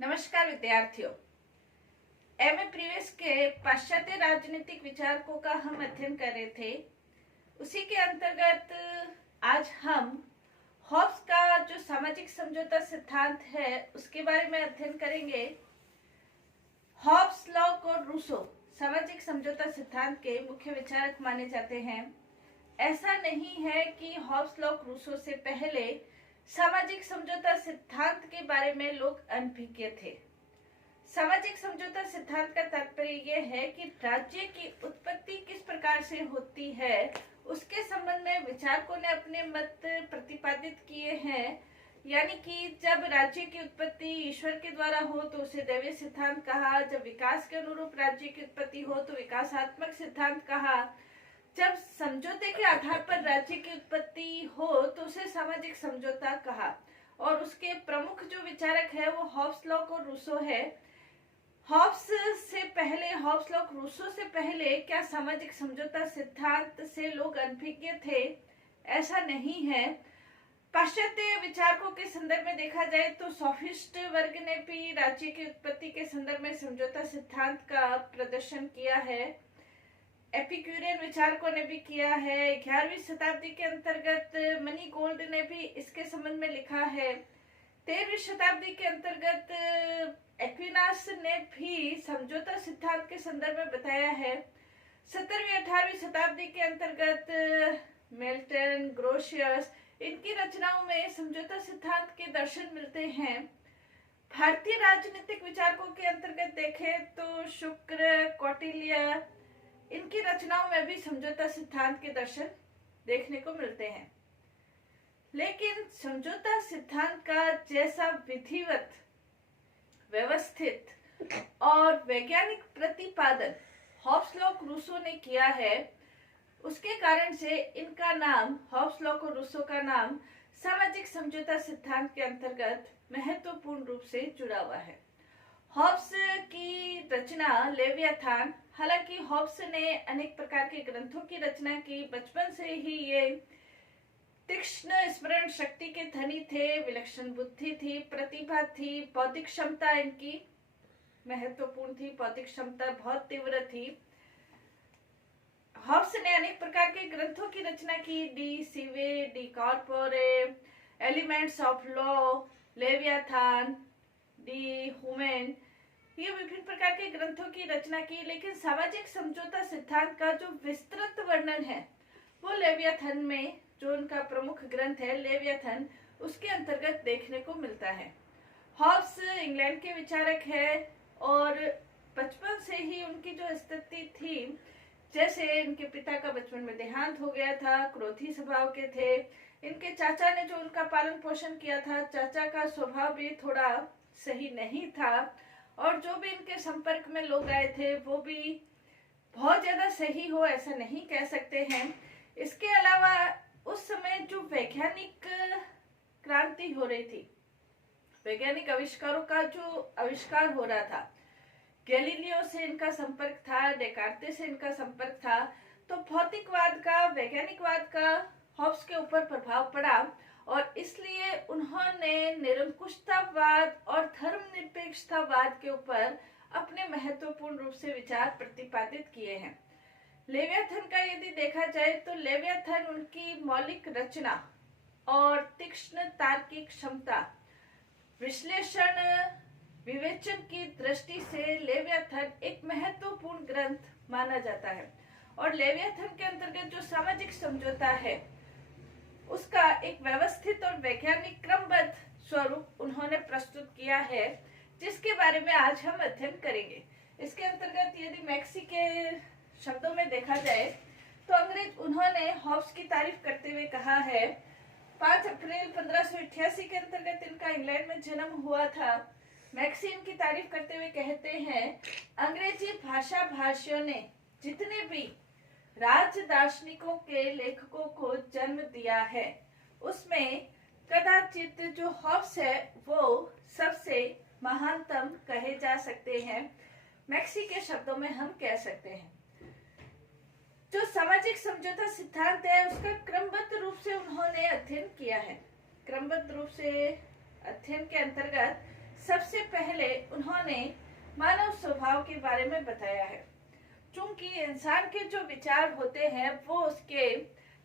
नमस्कार विद्यार्थियों। MA previous के पाश्चात्य राजनीतिक विचारकों का हम अध्ययन कर रहे थे। उसी के अंतर्गत आज हम हॉब्स का जो सामाजिक समझौता सिद्धांत है उसके बारे में अध्ययन करेंगे। हॉब्स, लॉक और रूसो सामाजिक समझौता सिद्धांत के मुख्य विचारक माने जाते हैं। ऐसा नहीं है कि हॉब्स, लॉक, रूसो से पहले सामाजिक समझौता सिद्धांत के बारे में लोग अनभिज्ञ थे। सामाजिक समझौता सिद्धांत का तात्पर्य यह है कि राज्य की उत्पत्ति किस प्रकार से होती है उसके संबंध में विचारकों ने अपने मत प्रतिपादित किए हैं। यानी कि जब राज्य की उत्पत्ति ईश्वर के द्वारा हो तो उसे दैवीय सिद्धांत कहा, जब विकास के अनुरूप राज्य की उत्पत्ति हो तो विकासात्मक सिद्धांत कहा, जब समझौते के आधार पर राज्य की उत्पत्ति हो तो उसे सामाजिक समझौता कहा। और उसके प्रमुख जो विचारक है वो हॉब्स, लॉक और रूसो है। हॉब्स, लॉक, रूसो से पहले क्या सामाजिक समझौता सिद्धांत से लोग अनभिज्ञ थे? ऐसा नहीं है। पाश्चात्य विचारकों के संदर्भ में देखा जाए तो सोफिस्ट वर्ग ने भी राज्य की उत्पत्ति के संदर्भ में समझौता सिद्धांत का प्रदर्शन किया है। एपिक्यूरियन विचारकों ने भी किया है। 11वीं शताब्दी के अंतर्गत मनी गोल्ड ने भी इसके संबंध में लिखा है। 13वीं शताब्दी के अंतर्गत एक्विनास ने भी समझौता सिद्धांत के संदर्भ में बताया है। 17वीं 18वीं शताब्दी के अंतर्गत मिल्टन, ग्रोशियस, इनकी रचनाओं में समझौता सिद्धांत के दर्शन मिलते हैं। भारतीय राजनीतिक विचारकों के अंतर्गत देखें तो शुक्र, कौटिल्य, इनकी रचनाओं में भी समझौता सिद्धांत के दर्शन देखने को मिलते हैं। लेकिन समझौता सिद्धांत का जैसा विधिवत, व्यवस्थित और वैज्ञानिक प्रतिपादन हॉब्स, लॉक, रूसो ने किया है, उसके कारण से इनका नाम, हॉब्स, लॉक और रूसो का नाम सामाजिक समझौता सिद्धांत के अंतर्गत महत्वपूर्ण रूप से जुड़ा हुआ है। हॉब्स की रचना लेवियाथान, हालांकि हॉब्स ने अनेक प्रकार के ग्रंथों की रचना की। बचपन से ही ये तीक्ष्ण स्मरण शक्ति के धनी थे, विलक्षण बुद्धि थी, प्रतिभा थी, बौद्धिक क्षमता इनकी महत्वपूर्ण थी, बौद्धिक क्षमता बहुत तीव्र थी। हॉब्स ने अनेक प्रकार के ग्रंथों की रचना की। De Cive, De Corpore, Elements of Law, Leviathan, De Homine, ये विभिन्न प्रकार के ग्रंथों की रचना की। लेकिन सामाजिक समझौता सिद्धांत का जो विस्तृत वर्णन है वो लेवियाथन में, जो उनका प्रमुख ग्रंथ है लेवियाथन, उसके अंतर्गत देखने को मिलता है। हॉब्स इंग्लैंड के विचारक है और बचपन से ही उनकी जो स्थिति थी, जैसे इनके पिता का बचपन में देहांत हो गया था, क्रोधी स्वभाव के थे। इनके चाचा ने जो उनका पालन पोषण किया था, चाचा का स्वभाव भी थोड़ा सही नहीं था और जो भी इनके संपर्क में लोग आए थे वो भी बहुत ज्यादा सही हो ऐसा नहीं कह सकते हैं। इसके अलावा उस समय जो वैज्ञानिक क्रांति हो रही थी, वैज्ञानिक आविष्कारों का जो आविष्कार हो रहा था, गैलीलियो से इनका संपर्क था, डेकार्ते से इनका संपर्क था, तो भौतिकवाद का, वैज्ञानिकवाद का हॉब्स के ऊपर प्रभाव पड़ा और इसलिए उन्होंने निरंकुशतावाद और धर्मनिरपेक्षतावाद के ऊपर अपने महत्वपूर्ण रूप से विचार प्रतिपादित किए हैं। लेवियाथन का यदि देखा जाए तो लेवियाथन उनकी मौलिक रचना और तीक्ष्ण तार्किक क्षमता, विश्लेषण, विवेचन की दृष्टि से लेवियाथन एक महत्वपूर्ण ग्रंथ माना जाता है। और लेवियाथन के अंतर्गत जो सामाजिक समझौता है उसका एक व्यवस्थित और वैज्ञानिक क्रमबद्ध स्वरूप उन्होंने प्रस्तुत किया है, जिसके बारे में आज हम अध्ययन करेंगे। इसके अंतर्गत यदि मैक्सी के शब्दों में देखा जाए तो अंग्रेज, उन्होंने हॉब्स की तारीफ करते हुए कहा है, 5 अप्रैल 1588 के अंतर्गत इनका इंग्लैंड में जन्म हुआ था। मैक्सी इनकी तारीफ करते हुए कहते हैं, अंग्रेजी भाषा भाषियों ने जितने भी राज दार्शनिकों के लेखकों को जन्म दिया है उसमें कदाचित जो हॉब्स है वो सबसे महानतम कहे जा सकते हैं। मैक्सी के शब्दों में हम कह सकते हैं जो सामाजिक समझौता सिद्धांत है उसका क्रमबद्ध रूप से उन्होंने अध्ययन किया है। क्रमबद्ध रूप से अध्ययन के अंतर्गत सबसे पहले उन्होंने मानव स्वभाव के बारे में बताया है। चूंकि इंसान के जो विचार होते हैं वो उसके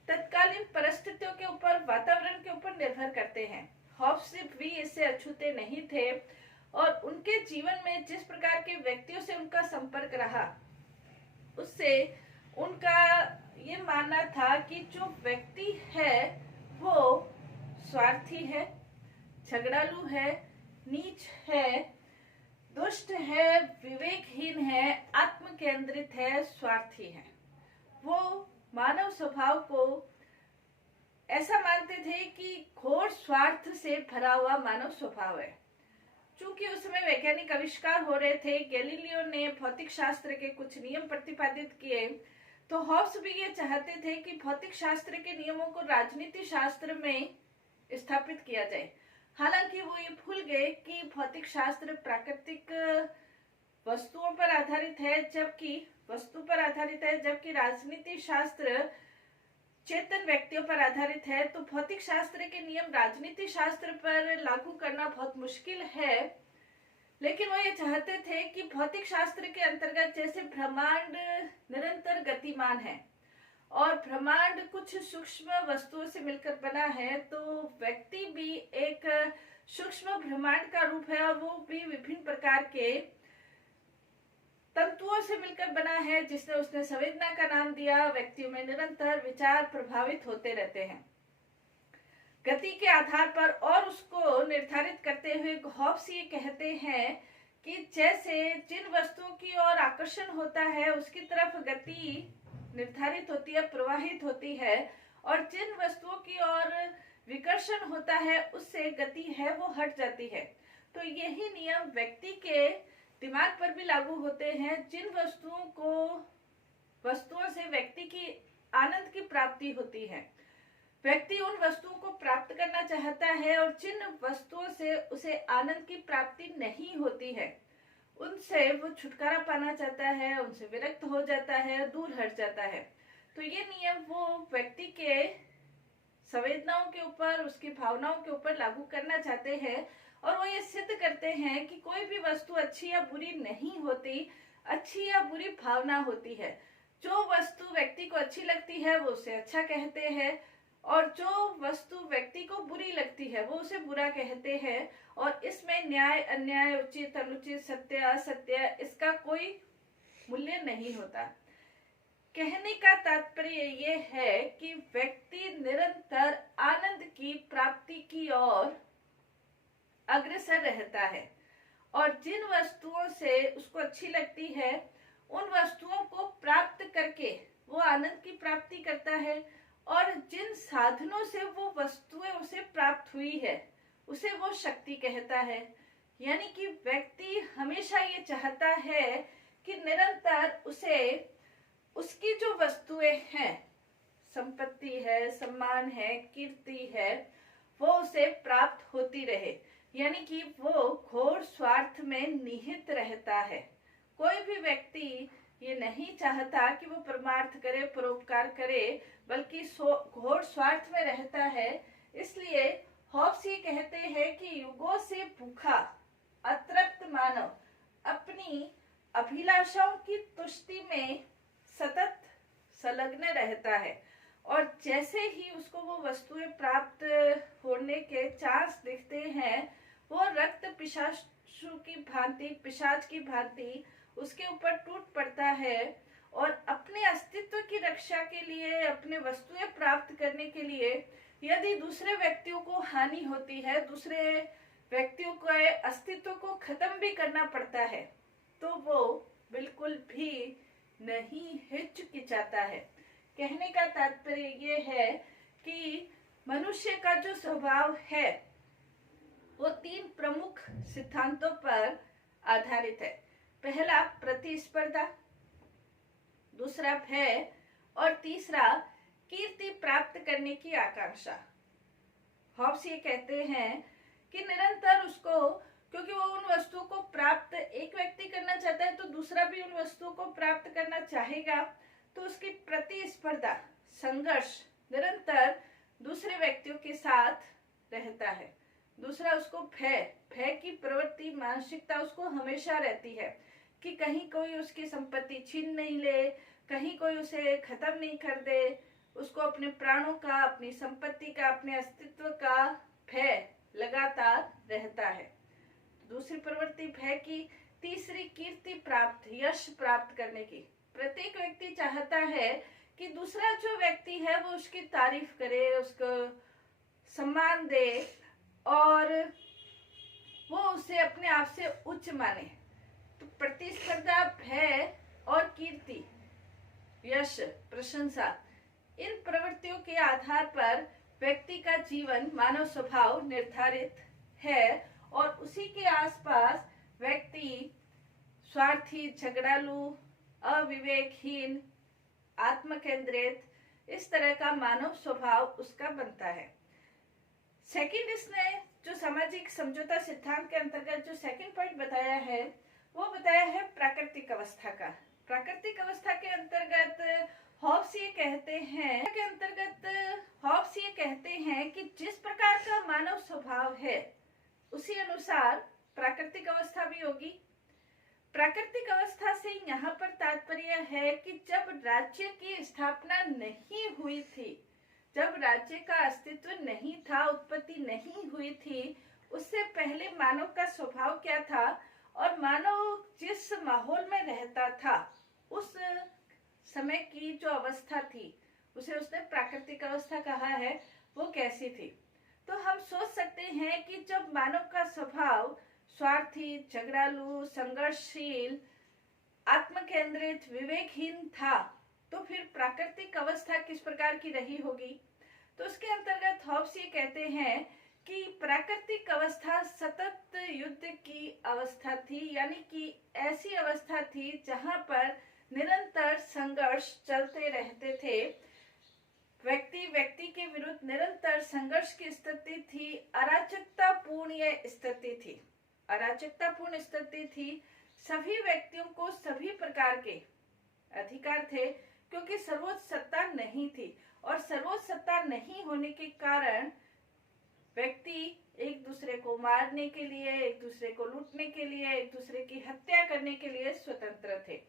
तत्कालीन परिस्थितियों के ऊपर, वातावरण के ऊपर निर्भर करते हैं। हॉब्स भी इससे अछूते नहीं थे और उनके जीवन में जिस प्रकार के व्यक्तियों से उनका संपर्क रहा, उससे उनका ये मानना था कि जो व्यक्ति है वो स्वार्थी है, झगड़ालू है, नीच है, दुष्ट है, विवेकहीन है, आत्मकेंद्रित है, स्वार्थी है। वो मानव स्वभाव को ऐसा मानते थे कि घोर स्वार्थ से भरा हुआ मानव स्वभाव है। चूंकि उस समय वैज्ञानिक आविष्कार हो रहे थे, गैलीलियो ने भौतिक शास्त्र के कुछ नियम प्रतिपादित किए, तो हॉब्स भी ये चाहते थे कि भौतिक शास्त्र के नियमों को राजनीति शास्त्र में स्थापित किया जाए। हालांकि वो ये भूल गए कि भौतिक शास्त्र प्राकृतिक वस्तुओं पर आधारित है, जबकि राजनीति शास्त्र चेतन व्यक्तियों पर आधारित है। तो भौतिक शास्त्र के नियम राजनीति शास्त्र पर लागू करना बहुत मुश्किल है। लेकिन वो ये चाहते थे कि भौतिक शास्त्र के अंतर्गत जैसे ब्रह्मांड निरंतर गतिमान है और ब्रह्मांड कुछ सूक्ष्म वस्तुओं से मिलकर बना है, तो व्यक्ति भी एक सूक्ष्म ब्रह्मांड का रूप है और वो भी विभिन्न प्रकार के तंतुओं से मिलकर बना है, जिसने उसने संवेदना का नाम दिया। व्यक्तियों में निरंतर विचार प्रभावित होते रहते हैं गति के आधार पर, और उसको निर्धारित करते हुए हॉब्स ये कहते हैं कि जैसे जिन वस्तुओं की ओर आकर्षण होता है उसकी तरफ गति निर्धारित होती है, प्रवाहित होती है, और जिन वस्तुओं की ओर विकर्षण होता है उससे गति है वो हट जाती है। तो यही नियम व्यक्ति के दिमाग पर भी लागू होते हैं। जिन वस्तुओं से व्यक्ति की आनंद की प्राप्ति होती है, व्यक्ति उन वस्तुओं को प्राप्त करना चाहता है, और जिन वस्तुओं से उसे आनंद की प्राप्ति नहीं होती है उनसे वो छुटकारा पाना चाहता है, उनसे विरक्त हो जाता है, दूर हट जाता है। तो ये नियम वो व्यक्ति के संवेदनाओं के ऊपर, उसकी भावनाओं के ऊपर लागू करना चाहते हैं, और वो ये सिद्ध करते हैं कि कोई भी वस्तु अच्छी या बुरी नहीं होती, अच्छी या बुरी भावना होती है। जो वस्तु व्यक्ति को अच्छी लगती है वो उसे अच्छा कहते हैं, और जो वस्तु व्यक्ति को बुरी लगती है वो उसे बुरा कहते हैं। और इसमें न्याय, अन्याय, उचित, अनुचित, सत्य, असत्य, इसका कोई मूल्य नहीं होता। कहने का तात्पर्य ये है कि व्यक्ति निरंतर आनंद की प्राप्ति की ओर अग्रसर रहता है, और जिन वस्तुओं से उसको अच्छी लगती है उन वस्तुओं को प्राप्त करके वो आनंद की प्राप्ति करता है, और जिन साधनों से वो वस्तुएं उसे प्राप्त हुई है उसे वो शक्ति कहता है। यानी कि व्यक्ति हमेशा ये चाहता है कि निरंतर उसे उसकी जो वस्तुएं हैं, संपत्ति है, सम्मान है, कीर्ति है, वो उसे प्राप्त होती रहे। यानी कि वो घोर स्वार्थ में निहित रहता है। कोई भी व्यक्ति ये नहीं चाहता कि वो परमार्थ करे, परोपकार करे, बल्कि घोर स्वार्थ में रहता है। इसलिए हॉब्स ये कहते हैं कि युगों से भूखा अतृप्त मानव अपनी अभिलाषाओं की तुष्टि में सतत संलग्न रहता है, और जैसे ही उसको वो वस्तुएं प्राप्त होने के चांस दिखते हैं वो रक्त पिशाच की भांति उसके ऊपर टूट पड़ता है, और अपने अस्तित्व की रक्षा के लिए, अपने वस्तुएं प्राप्त करने के लिए यदि दूसरे व्यक्तियों को हानि होती है, दूसरे व्यक्तियों के अस्तित्व को खत्म भी करना पड़ता है, तो वो बिल्कुल भी नहीं हिचकिचाता है। कहने का तात्पर्य ये है कि मनुष्य का जो स्वभाव है वो 3 प्रमुख सिद्धांतों पर आधारित है। पहला प्रतिस्पर्धा, दूसरा भय, और तीसरा कीर्ति प्राप्त करने की आकांक्षा। हॉब्स ये कहते हैं कि निरंतर उसको, क्योंकि वो उन वस्तुओं को प्राप्त एक व्यक्ति करना चाहता है तो दूसरा भी उन वस्तुओं को प्राप्त करना चाहेगा, तो उसकी प्रतिस्पर्धा, संघर्ष निरंतर दूसरे व्यक्तियों के साथ रहता है। दूसरा उसको भय की प्रवृत्ति, मानसिकता उसको हमेशा रहती है कि कहीं कोई उसकी संपत्ति छीन नहीं ले, कहीं कोई उसे खत्म नहीं कर दे। उसको अपने प्राणों का, अपनी संपत्ति का, अपने अस्तित्व का भय लगातार रहता है। दूसरी प्रवृत्ति भय की। तीसरी कीर्ति प्राप्त, यश प्राप्त करने की। प्रत्येक व्यक्ति चाहता है कि दूसरा जो व्यक्ति है वो उसकी तारीफ करे, उसको सम्मान दे और वो उसे अपने आप से उच्च माने। तो प्रतिस्पर्धा, भय और कीर्ति, यश, प्रशंसा, इन प्रवृत्तियों के आधार पर व्यक्ति का जीवन, मानव स्वभाव निर्धारित है और उसी के आसपास व्यक्ति स्वार्थी, झगड़ालू, अविवेकहीन, आत्मकेंद्रित, इस तरह का मानव स्वभाव उसका बनता है। सेकंड, इसने जो सामाजिक समझौता सिद्धांत के अंतर्गत जो सेकंड पॉइंट बताया है वो बताया है प्राकृतिक अवस्था का। प्राकृतिक अवस्था के अंतर्गत हॉब्स ये कहते हैं कि जिस प्रकार का मानव स्वभाव है उसी अनुसार प्राकृतिक अवस्था भी होगी। प्राकृतिक अवस्था से यहाँ पर तात्पर्य है कि जब राज्य की स्थापना नहीं हुई थी, जब राज्य का अस्तित्व नहीं था, उत्पत्ति नहीं हुई थी, उससे पहले मानव का स्वभाव क्या था और मानव जिस माहौल में रहता था उस समय की जो अवस्था थी उसे उसने प्राकृतिक अवस्था कहा है, वो कैसी थी। तो हम सोच सकते हैं कि जब मानव का स्वभाव स्वार्थी, झगड़ालू, संघर्षशील, आत्मकेंद्रित, विवेकहीन था तो फिर प्राकृतिक अवस्था किस प्रकार की रही होगी। तो उसके अंतर्गत हॉब्स ये कहते हैं कि प्राकृतिक अवस्था सतत युद्ध की अवस्था थी, यानी कि ऐसी अवस्था थी जहां पर निरंतर संघर्ष चलते रहते थे। व्यक्ति व्यक्ति के विरुद्ध निरंतर संघर्ष की स्थिति थी। अराजकतापूर्ण यह स्थिति थी, अराजकतापूर्ण स्थिति थी। सभी व्यक्तियों को सभी प्रकार के अधिकार थे क्योंकि सर्वोच्च सत्ता नहीं थी और सर्वोच्च सत्ता नहीं होने के कारण व्यक्ति एक दूसरे को मारने के लिए, एक दूसरे को लूटने के लिए, एक दूसरे की हत्या करने के लिए स्वतंत्र थे।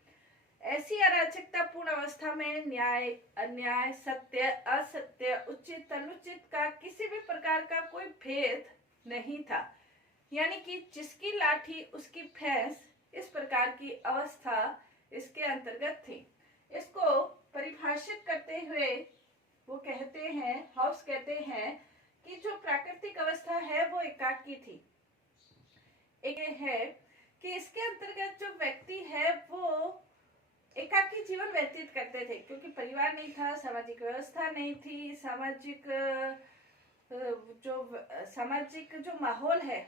ऐसी अराजकतापूर्ण अवस्था में न्याय, अन्याय, सत्य, असत्य, उचित, अनुचित का किसी भी प्रकार का कोई भेद नहीं था, यानी कि जिसकी लाठी उसकी भैंस, इस प्रकार की अवस्था इसके अंतर्गत थी। इसको परिभाषित करते हुए वो कहते हैं, हॉब्स कहते हैं कि जो प्राकृतिक अवस्था है वो एकाकी थी। एक है कि इसके अंतर्गत जो व्यक्ति है वो एकाकी जीवन व्यतीत करते थे क्योंकि परिवार नहीं था, सामाजिक व्यवस्था नहीं थी, सामाजिक जो माहौल है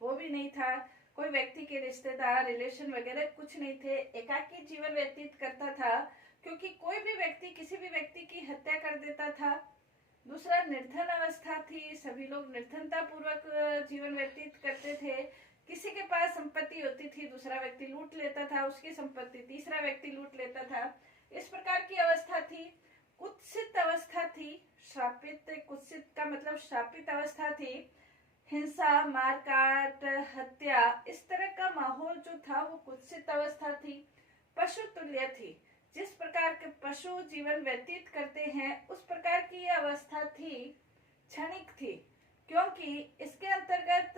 वो भी नहीं था, कोई व्यक्ति के रिश्तेदार, रिलेशन वगैरह कुछ नहीं थे। एकाकी जीवन व्यतीत करता था क्योंकि कोई भी व्यक्ति किसी भी व्यक्ति की हत्या कर देता था। दूसरा, निर्धन अवस्था थी, सभी लोग निर्धनता पूर्वक जीवन व्यतीत करते थे। किसी के पास संपत्ति होती थी, दूसरा व्यक्ति लूट लेता था उसकी संपत्ति, तीसरा व्यक्ति लूट लेता था। इस प्रकार की अवस्था थी। कुत्सित अवस्था थी, श्रापित, कुत्सित का मतलब श्रापित अवस्था थी। हिंसा, मारकाट, हत्या, इस तरह का माहौल जो था वो कुत्सित अवस्था थी। पशु तुल्य थी, जिस प्रकार के पशु जीवन व्यतीत करते हैं उस प्रकार की यह अवस्था थी। क्षणिक थी क्योंकि इसके अंतर्गत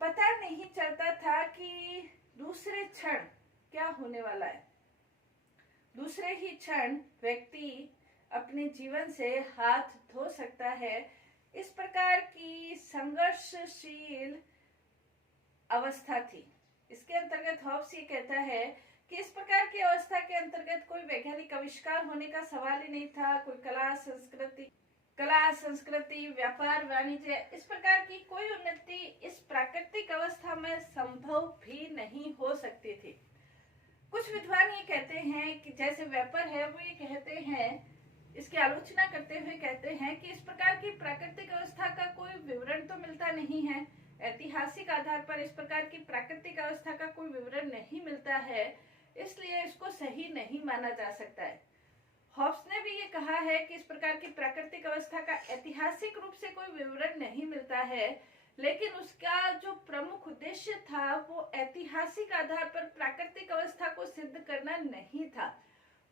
पता नहीं चलता था कि दूसरे क्षण क्या होने वाला है। दूसरे ही क्षण व्यक्ति अपने जीवन से हाथ धो सकता है। इस प्रकार की संघर्षशील अवस्था थी। इसके अंतर्गत हॉब्स ये कहता है कि इस प्रकार की अवस्था के अंतर्गत कोई वैज्ञानिक आविष्कार होने का सवाल ही नहीं था। कोई कला, संस्कृति, व्यापार, वाणिज्य, इस प्रकार की कोई उन्नति इस प्राकृतिक अवस्था में संभव भी नहीं हो सकती थी। कुछ विद्वान ये कहते हैं कि जैसे वेपर है, वो ये कहते हैं, इसकी आलोचना करते हुए कहते हैं कि इस प्रकार की प्राकृतिक अवस्था का कोई विवरण तो मिलता नहीं है। ऐतिहासिक आधार पर इस प्रकार की प्राकृतिक अवस्था का कोई विवरण नहीं मिलता है, इसलिए इसको सही नहीं माना जा सकता है। हॉब्स ने भी ये कहा है कि इस प्रकार की प्राकृतिक अवस्था का ऐतिहासिक रूप से कोई विवरण नहीं मिलता है, लेकिन उसका जो प्रमुख उद्देश्य था वो ऐतिहासिक आधार पर प्राकृतिक अवस्था को सिद्ध करना नहीं था।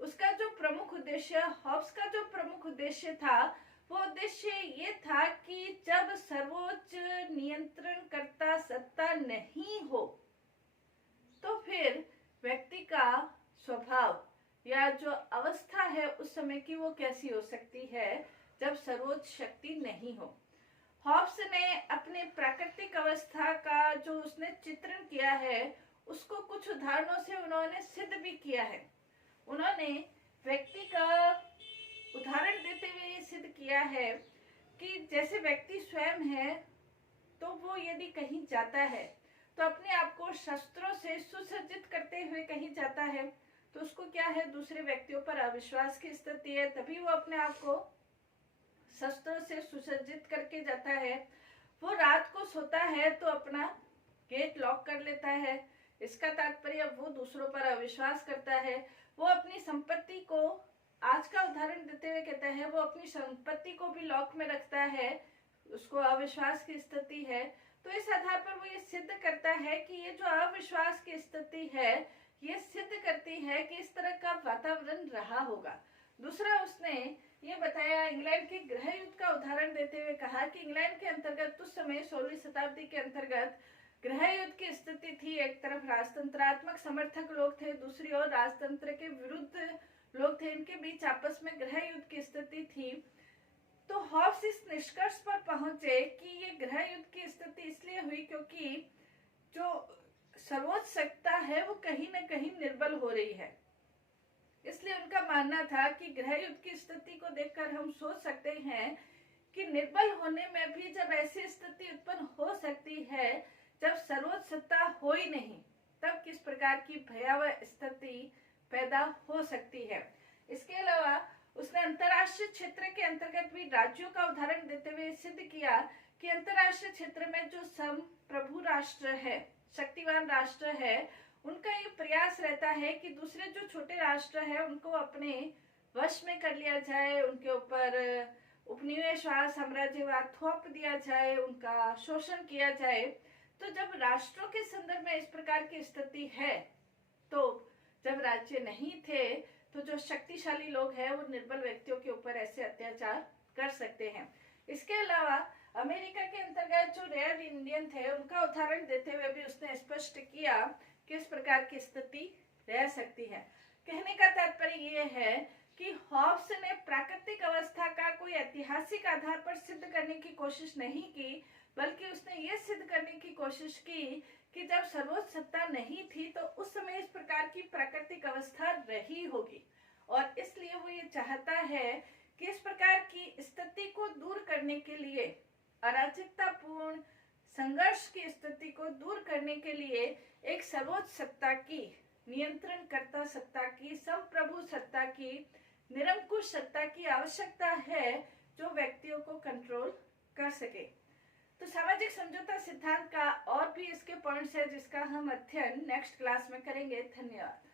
उसका जो प्रमुख उद्देश्य, हॉब्स का जो प्रमुख उद्देश्य था, वो उद्देश्य ये था कि जब सर्वोच्च नियंत्रणकर्ता सत्ता नहीं हो तो फिर व्यक्ति का स्वभाव या जो अवस्था है उस समय की वो कैसी हो सकती है जब सर्वोच्च शक्ति नहीं हो। हॉब्स ने अपने प्राकृतिक अवस्था का जो उसने चित्रण किया है उसको कुछ उदाहरणों से उन्होंने सिद्ध भी किया है। उन्होंने व्यक्ति का उदाहरण देते हुए ये सिद्ध किया है कि जैसे व्यक्ति स्वयं है तो वो यदि कहीं जाता है तो अपने आप को शस्त्रों से सुसज्जित करते हुए कहीं जाता है तो उसको क्या है, दूसरे व्यक्तियों पर अविश्वास की स्थिति है, तभी वो अपने आप को शस्त्रों से सुसज्जित करके जाता है। वो रात को सोता है तो अपना गेट लॉक कर लेता है, इसका तात्पर्य वो दूसरों पर अविश्वास करता है। वो अपनी संपत्ति को, आज का उदाहरण देते हुए कहता है, वो अपनी संपत्ति को भी लॉक में रखता है, उसको अविश्वास की स्थिति है। तो इस आधार पर वो ये सिद्ध करता है कि ये जो अविश्वास की स्थिति है ये सिद्ध करती है कि इस तरह का वातावरण रहा होगा। दूसरा उसने ये बताया, इंग्लैंड के गृह युद्ध का उदाहरण देते हुए कहा कि इंग्लैंड के अंतर्गत उस समय 16वीं शताब्दी के अंतर्गत गृह युद्ध की स्थिति थी। एक तरफ राजतंत्रात्मक समर्थक लोग थे, दूसरी ओर राजतंत्र के विरुद्ध लोग थे, इनके बीच आपस में गृह युद्ध की स्थिति थी। तो हॉब्स इस निष्कर्ष पर पहुंचे कि ये गृह युद्ध की स्थिति इसलिए हुई क्योंकि जो सर्वोच्च सत्ता है वो कहीं न कहीं निर्बल हो रही है। इसलिए उनका मानना था कि गृह युद्ध की स्थिति को देखकर हम सोच सकते हैं कि निर्बल होने में भी जब ऐसी स्थिति उत्पन्न हो सकती है जब सर्वोच्च सत्ता हो ही नहीं, तब किस प्रकार की भयावह स्थिति पैदा हो सकती है। इसके अलावा उसने अंतरराष्ट्रीय क्षेत्र के अंतर्गत भी राज्यों का उदाहरण देते हुए सिद्ध किया कि अंतरराष्ट्रीय क्षेत्र में जो संप्रभु राष्ट्र है, शक्तिवान राष्ट्र है, उनका ये प्रयास रहता है कि दूसरे जो छोटे राष्ट्र है उनको अपने वश में कर लिया जाए, उनके ऊपर उपनिवेशवाद, साम्राज्यवाद थोप दिया जाए, उनका शोषण किया जाए। तो जब राष्ट्रों के संदर्भ में इस प्रकार की स्थिति है, तो जब राज्य नहीं थे तो जो शक्तिशाली लोग हैं वो निर्बल व्यक्तियों के ऊपर ऐसे अत्याचार कर सकते हैं। इसके अलावा अमेरिका के अंतर्गत जो रेयर इंडियन थे उनका उदाहरण देते हुए भी उसने स्पष्ट किया किस प्रकार की स्थिति रह सकती है। कहने का तात्पर्य ये है कि हॉब्स ने प्राकृतिक अवस्था का कोई ऐतिहासिक आधार पर सिद्ध करने की कोशिश नहीं की, बल्कि उसने ये सिद्ध करने की कोशिश की कि जब सर्वोच्च सत्ता नहीं थी तो उस समय इस प्रकार की प्राकृतिक अवस्था रही होगी, और इसलिए वो ये चाहता है कि इस प्रकार की स्थिति को दूर करने के लिए, अराजकतापूर्ण संघर्ष की स्थिति को दूर करने के लिए एक सर्वोच्च सत्ता की, नियंत्रणकर्ता सत्ता की, संप्रभु सत्ता की, निरंकुश सत्ता की आवश्यकता है जो व्यक्तियों को कंट्रोल कर सके। तो सामाजिक समझौता सिद्धांत का और भी इसके पॉइंट्स है जिसका हम अध्ययन नेक्स्ट क्लास में करेंगे। धन्यवाद।